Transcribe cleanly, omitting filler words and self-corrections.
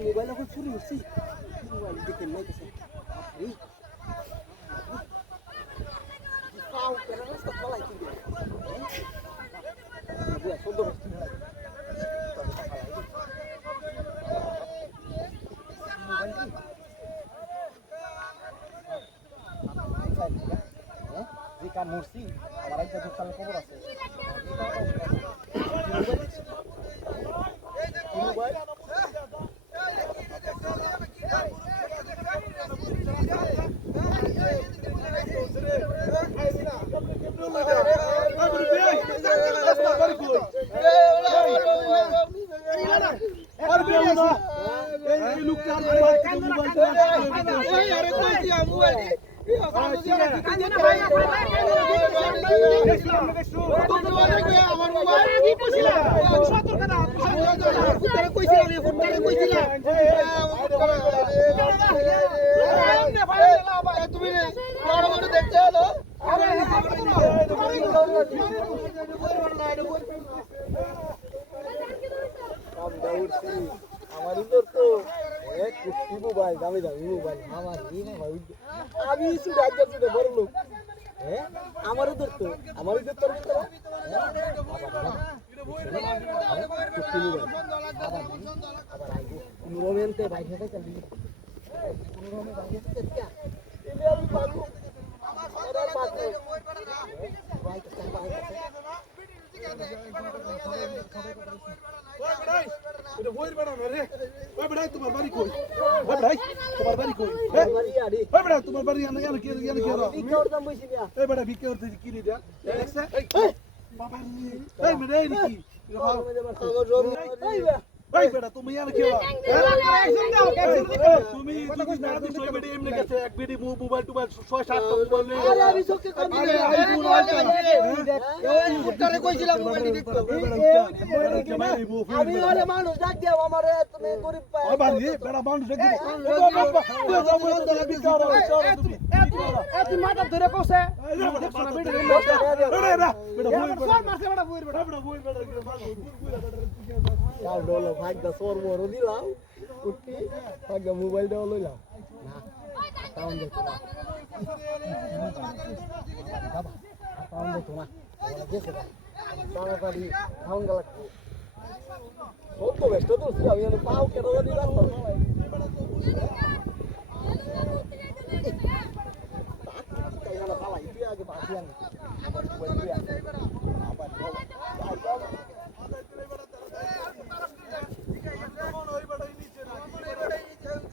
mobile এখন চুরি হচ্ছে মোবাইল দেখে নাই কাছে এই পাও কেন রাস্তা ফলাই কি বুয়া সুন্দর মোবাইল কি যে কাম মরছি আমার একটা দোকানের খবর আছে মোবাইল আমারও ধরতো আমারই ধরতো রোমেন্টে বাইরে থেকে চালি রোমে বাইরে থেকে क्या इले अभी बालू और बात है भाई तो चल पाए এটা বইর বড় না রে ওই বড়াই তোমার বাড়ি কই ওই বড়াই তোমার বাড়ি কই बारी आड़ी ওই বড়া তোমার বাড়ি আনা কি রা বিকে ওর দাম বইছি না এই বড়া বিকে ওরতে কি রে দেখছে বাবা এই মেরে নাকি আমার রোম এই বড়া তুমি আনা কি রা তুমি যদি না দিছ ওই বেডি এমনি গেছে এক বেডি মোবাইল টোবাইল 6-7 টা মোবাইল নিয়ে আরে আমি চোখে কই দিলে এই ফুটারে কইছিলাম মোবাইল দেখতে আমি আরে মানুষ ডাক দাও আমারে তুমি গরিব পায় ওই বাড়ি বড়া বাউন্ড দেখি তুই মাথা ধরে কইছে ডলো ভাগ্যা সর মরো দিলাম উঠি ভাগ্যা মোবাইল দেওয়া লইলাম না টাউন দেখো না টাউন দেখো না দেখো তাড়াতাড়ি টাউন গেল সব তো ব্যস্ত তো আমি পাও কেন দিলাম আগে বাকি আনি আবার